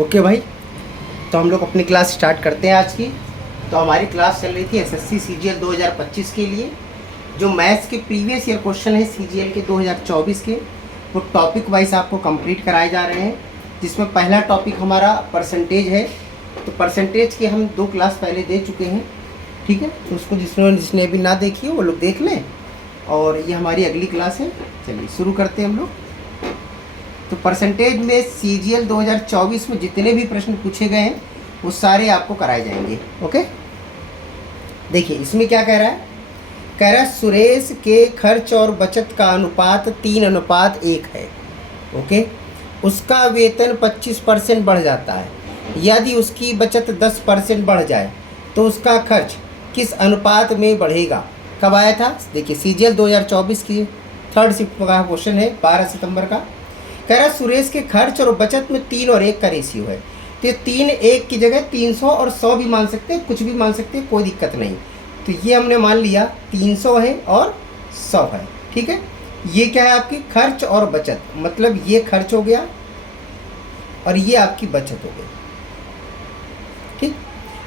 Okay भाई, तो हम लोग अपनी क्लास स्टार्ट करते हैं आज की। तो हमारी क्लास चल रही थी एसएससी सीजीएल 2025 के लिए। जो मैथ्स के प्रीवियस ईयर क्वेश्चन है सीजीएल के 2024 के, वो टॉपिक वाइज आपको कंप्लीट कराए जा रहे हैं। जिसमें पहला टॉपिक हमारा परसेंटेज है। तो परसेंटेज के हम 2 क्लास पहले दे चुके हैं, ठीक है। तो उसको जिसने अभी ना देखी हो वो लोग देख लें। और ये हमारी अगली क्लास है। चलिए शुरू करते हैं हम लोग। तो परसेंटेज में सीजीएल 2024 में जितने भी प्रश्न पूछे गए हैं वो सारे आपको कराए जाएंगे। ओके, देखिए इसमें क्या कह रहा है। कह रहा है सुरेश के खर्च और बचत का अनुपात 3:1 है। ओके, उसका वेतन 25% बढ़ जाता है। यदि उसकी बचत 10% बढ़ जाए तो उसका खर्च किस अनुपात में बढ़ेगा। कब आया था, देखिए सीजीएल 2024 की 3rd शिफ्ट का क्वेश्चन है, 12 सितंबर का। कह रहा सुरेश के खर्च और बचत में 3 और 1 का रेशियो है। तो ये 3 1 की जगह 300 और 100 भी मान सकते हैं, कुछ भी मान सकते हैं, कोई दिक्कत नहीं। तो ये हमने मान लिया 300 है और 100 है, ठीक है। ये क्या है आपकी खर्च और बचत, मतलब ये खर्च हो गया और ये आपकी बचत हो गई, ठीक।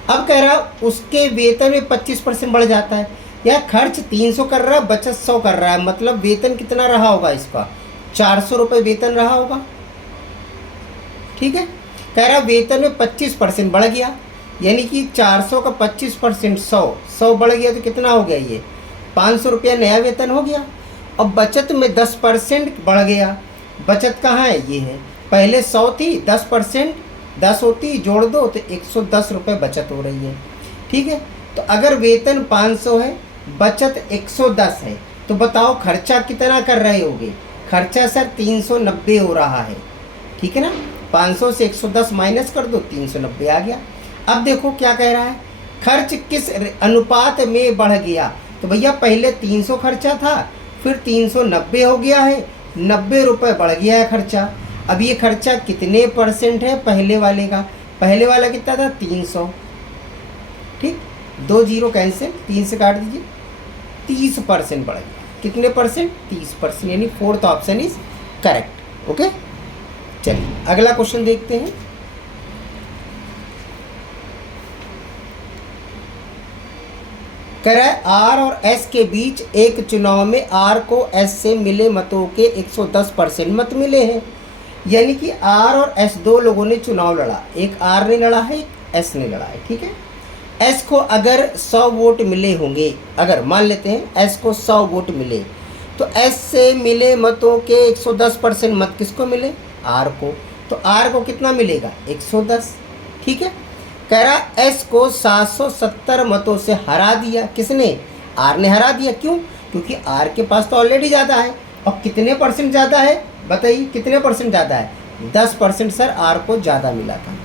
अब कह रहा उसके वेतन में 25% बढ़ जाता है। या खर्च 300 कर रहा है, बचत 100 कर रहा है, मतलब वेतन कितना रहा होगा इसका, 400 रुपये वेतन रहा होगा, ठीक है। कह रहा वेतन में 25% बढ़ गया, यानी कि 400 का 25% 100 बढ़ गया तो कितना हो गया, ये 500 रुपया नया वेतन हो गया। और बचत में 10% बढ़ गया। बचत कहाँ है, ये है। पहले 100 थी, 10% 10 होती, जोड़ दो तो 110 रुपये बचत हो रही है, ठीक है। तो अगर वेतन 500 है, बचत 110 है, तो बताओ खर्चा कितना कर रहे होगे। खर्चा सर 390 हो रहा है, ठीक है ना। 500 से 110 माइनस कर दो, 390 आ गया। अब देखो क्या कह रहा है, खर्च किस अनुपात में बढ़ गया। तो भैया पहले 300 खर्चा था, फिर 390 हो गया है, 90 रुपये बढ़ गया है खर्चा। अब ये खर्चा कितने % है पहले वाले का। पहले वाला कितना था, 300, ठीक। 2 जीरो कैंसिल, 3 से काट दीजिए, 30% बढ़ गया। कितने %, 30%, यानी 4th option is correct. Okay, चलिए अगला क्वेश्चन देखते हैं। कह रहा है आर और एस के बीच एक चुनाव में आर को एस से मिले मतों के 110% मत मिले हैं। यानी कि आर और एस 2 लोगों ने चुनाव लड़ा, एक आर ने लड़ा है, एक एस ने लड़ा है, ठीक है। एस को अगर 100 वोट मिले होंगे, अगर मान लेते हैं एस को 100 वोट मिले, तो एस से मिले मतों के 110% मत किसको मिले, आर को। तो आर को कितना मिलेगा, 110, ठीक है। कह रहा एस को 770 मतों से हरा दिया, किसने, आर ने हरा दिया। क्यों, क्योंकि आर के पास तो ऑलरेडी ज़्यादा है। और कितने % ज़्यादा है बताइए, कितने % ज़्यादा है, 10% सर आर को ज़्यादा मिला था।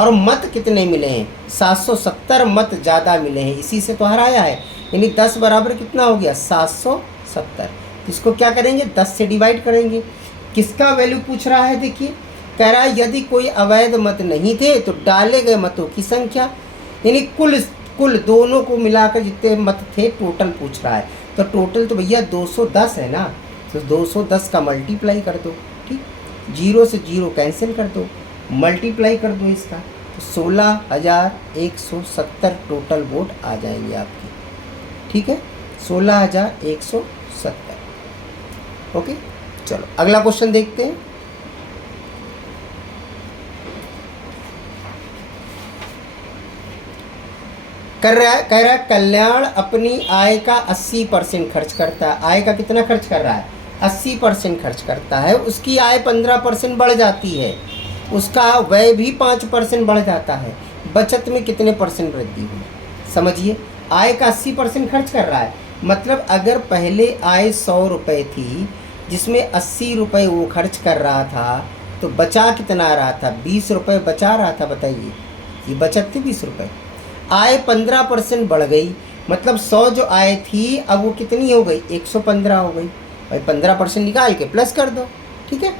और मत कितने मिले हैं, 770 मत ज़्यादा मिले हैं, इसी से तो हराया है। यानी 10 बराबर कितना हो गया, 770। इसको क्या करेंगे, 10 से डिवाइड करेंगे। किसका वैल्यू पूछ रहा है, देखिए कह रहा है यदि कोई अवैध मत नहीं थे तो डाले गए मतों की संख्या, यानी कुल दोनों को मिलाकर जितने मत थे टोटल पूछ रहा है। तो टोटल तो भैया 210 है ना, तो 210 का मल्टीप्लाई कर दो, ठीक। 0 से 0 कैंसिल कर दो, मल्टीप्लाई कर दो इसका, तो 16,170 टोटल वोट आ जाएंगे आपके, ठीक है। 16,170। ओके, चलो अगला क्वेश्चन देखते हैं। कह रहा है कल्याण अपनी आय का 80% खर्च करता है। आय का कितना खर्च कर रहा है, 80% खर्च करता है। उसकी आय 15% बढ़ जाती है, उसका व्यय भी 5% बढ़ जाता है। बचत में कितने % वृद्धि हुई, समझिए। आय का 80% खर्च कर रहा है, मतलब अगर पहले आय 100 रुपये थी, जिसमें 80 रुपये वो खर्च कर रहा था, तो बचा कितना आ रहा था, 20 रुपये बचा रहा था। बताइए, ये बचत थी 20 रुपये। आय 15% बढ़ गई, मतलब 100 जो आय थी अब वो कितनी हो गई, 115 हो गई। भाई 15% निकाल के प्लस कर दो, ठीक है।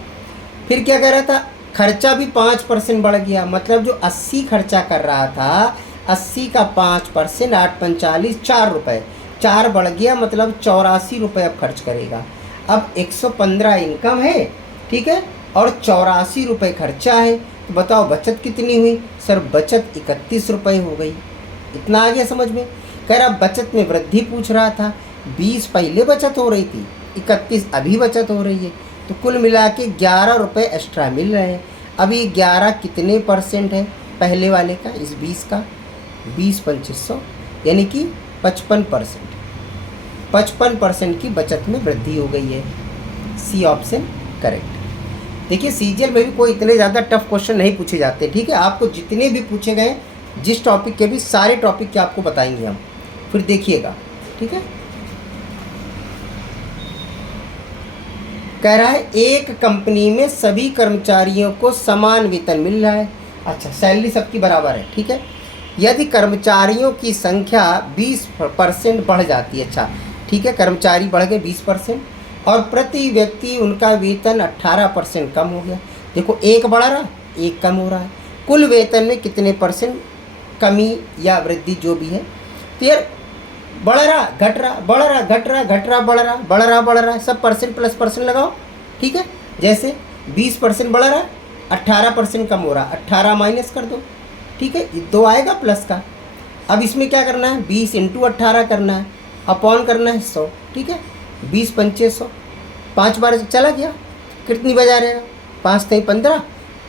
फिर क्या कह रहा था, खर्चा भी 5% बढ़ गया, मतलब जो 80 खर्चा कर रहा था, 80 का 5%, 8 45, 4 रुपये, 4 बढ़ गया, मतलब 84 रुपये अब खर्च करेगा। अब 115 इनकम है, ठीक है, और 84 रुपये खर्चा है, तो बताओ बचत कितनी हुई? सर बचत 31 रुपये हो गई। इतना आ गया समझ में? कह रहा बचत में वृद्धि पूछ रहा था, 20 पहले बचत हो रही थी, 31 अभी बचत हो रही है, तो कुल मिला के 11 रुपये एक्स्ट्रा मिल रहे हैं। अभी 11 कितने % है पहले वाले का, इस 20 का? 20 2500 यानी कि 55%। 55% की बचत में वृद्धि हो गई है। C option correct. देखिए सीजीएल में भी कोई इतने ज़्यादा टफ क्वेश्चन नहीं पूछे जाते, ठीक है। आपको जितने भी पूछे गए जिस टॉपिक के भी, सारे टॉपिक के आपको बताएंगे हम, फिर देखिएगा, ठीक है। कह रहा है एक कंपनी में सभी कर्मचारियों को समान वेतन मिल रहा है। अच्छा, सैलरी सबकी बराबर है, ठीक है। यदि कर्मचारियों की संख्या 20% बढ़ जाती है, अच्छा ठीक है, कर्मचारी बढ़ गए 20% और प्रति व्यक्ति उनका वेतन 18% कम हो गया। देखो एक बढ़ रहा, एक कम हो रहा है, कुल वेतन में कितने % कमी या वृद्धि जो भी है, तो यार बढ़ रहा घट रहा, बढ़ रहा घट रहा, घट रहा बढ़ रहा, बढ़ रहा बढ़ रहा, सब % प्लस % लगाओ, ठीक है। जैसे 20% बढ़ रहा, 18% कम हो रहा, 18 माइनस कर दो, ठीक है, ये 2 आएगा प्लस का। अब इसमें क्या करना है, 20 × 18 करना है, अपॉन करना है 100, ठीक है। 20 पंचे 100, 5 बार चला गया, कितनी बजा रहेगा? 5 3 15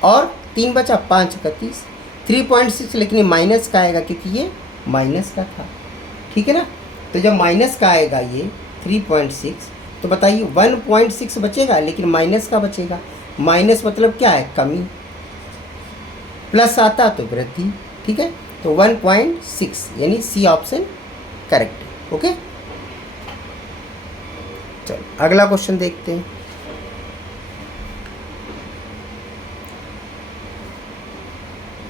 और 3 बचा, 5 31, 3.6, लेकिन ये माइनस का आएगा क्योंकि ये माइनस का था, ठीक है ना। तो जब माइनस का आएगा ये 3.6, तो बताइए 1.6 बचेगा, लेकिन माइनस का बचेगा। माइनस मतलब क्या है? कमी। प्लस आता तो वृद्धि, ठीक है। तो 1.6 यानी सी ऑप्शन करेक्ट है। ओके, चलो अगला क्वेश्चन देखते हैं।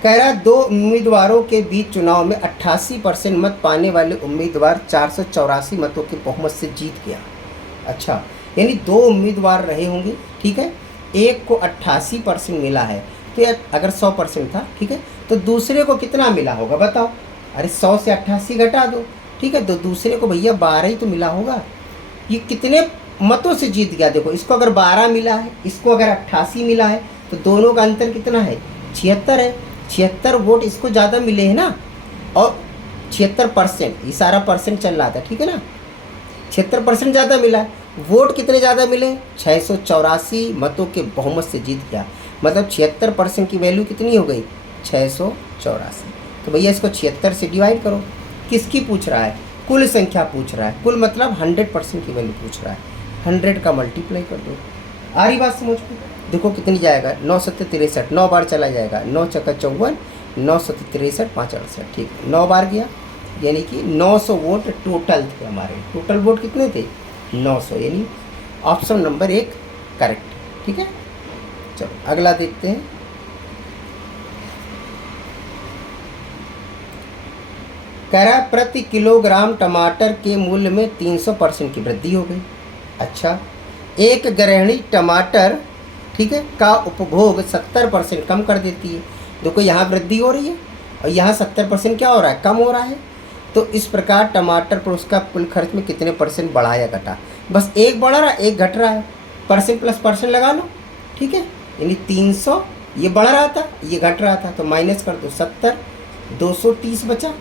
कह रहा 2 उम्मीदवारों के बीच चुनाव में 88% मत पाने वाले उम्मीदवार 484 मतों के बहुमत से जीत गया। अच्छा, यानी 2 उम्मीदवार रहे होंगे, ठीक है, एक को 88% मिला है, तो यार अगर 100% था, ठीक है, तो दूसरे को कितना मिला होगा बताओ? अरे 100 से 88 घटा दो, ठीक है, तो दूसरे को भैया 12 ही तो मिला होगा। ये कितने मतों से जीत गया? देखो इसको अगर 12 मिला है, इसको अगर 88 मिला है, तो दोनों का अंतर कितना है? 76 है। 76 वोट इसको ज़्यादा मिले हैं ना, और 76%, ये सारा % चल रहा था, ठीक है ना, 76% ज़्यादा मिला है। वोट कितने ज़्यादा मिले? 684 मतों के बहुमत से जीत गया, मतलब 76% की वैल्यू कितनी हो गई? 684। तो भैया इसको 76 से डिवाइड करो। किसकी पूछ रहा है? कुल संख्या पूछ रहा है, कुल मतलब 100% की वैल्यू पूछ रहा है, 100 का मल्टीप्लाई कर दो। आ रही बात समझ में? देखो कितनी जाएगा, 9 7 63, 9 बार चला जाएगा, 9 चक्का 54, 9 7 63, 5 68, ठीक है, 9 बार गया, यानी कि 900 वोट टोटल थे हमारे। टोटल वोट कितने थे? 900, यानी ऑप्शन नंबर 1 करेक्ट, ठीक है। चलो अगला देखते हैं। कह रहा है प्रति किलोग्राम टमाटर के मूल्य में 300% की वृद्धि हो गई। अच्छा, एक गृहिणी टमाटर, ठीक है, का उपभोग 70% कम कर देती है। देखो यहाँ वृद्धि हो रही है और यहाँ 70% क्या हो रहा है? कम हो रहा है। तो इस प्रकार टमाटर पर उसका कुल खर्च में कितने % बढ़ा या घटा? बस एक बढ़ रहा है, एक घट रहा है, % प्लस % लगा लो, ठीक है, यानी 300 ये बढ़ रहा था, ये घट रहा था, तो माइनस कर दो 70, 230 बचा,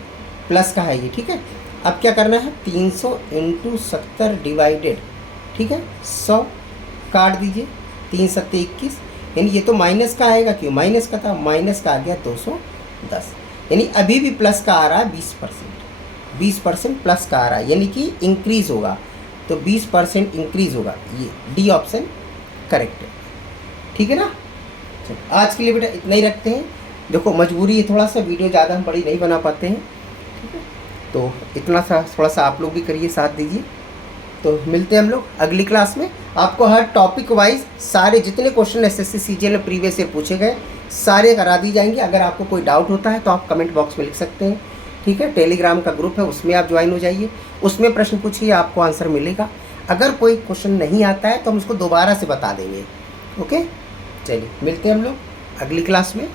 प्लस का है ये, ठीक है। अब क्या करना है? 300 × 70 डिवाइडेड, ठीक है, 100 काट दीजिए, 3 7 21, यानी ये तो माइनस का आएगा, क्यों? माइनस का था, माइनस का आ गया 210, यानी अभी भी प्लस का आ रहा है 20%, 20% प्लस का आ रहा है, यानी कि इंक्रीज़ होगा, तो 20% इंक्रीज़ होगा। ये डी ऑप्शन करेक्ट है, ठीक है ना। चलो आज के लिए बेटा इतना ही रखते हैं। देखो मजबूरी है, थोड़ा सा वीडियो ज़्यादा हम बड़ी नहीं बना पाते हैं, ठीक है, तो इतना सा थोड़ा सा आप लोग भी करिए, साथ दीजिए। तो मिलते हैं हम लोग अगली क्लास में। आपको हर टॉपिक वाइज सारे जितने क्वेश्चन एसएससी सीजीएल में प्रीवियस ईयर पूछे गए सारे करा दी जाएंगे। अगर आपको कोई डाउट होता है तो आप कमेंट बॉक्स में लिख सकते हैं, ठीक है। टेलीग्राम का ग्रुप है, उसमें आप ज्वाइन हो जाइए, उसमें प्रश्न पूछिए, आपको आंसर मिलेगा। अगर कोई क्वेश्चन नहीं आता है तो हम उसको दोबारा से बता देंगे। ओके, चलिए मिलते हैं हम लोग अगली क्लास में।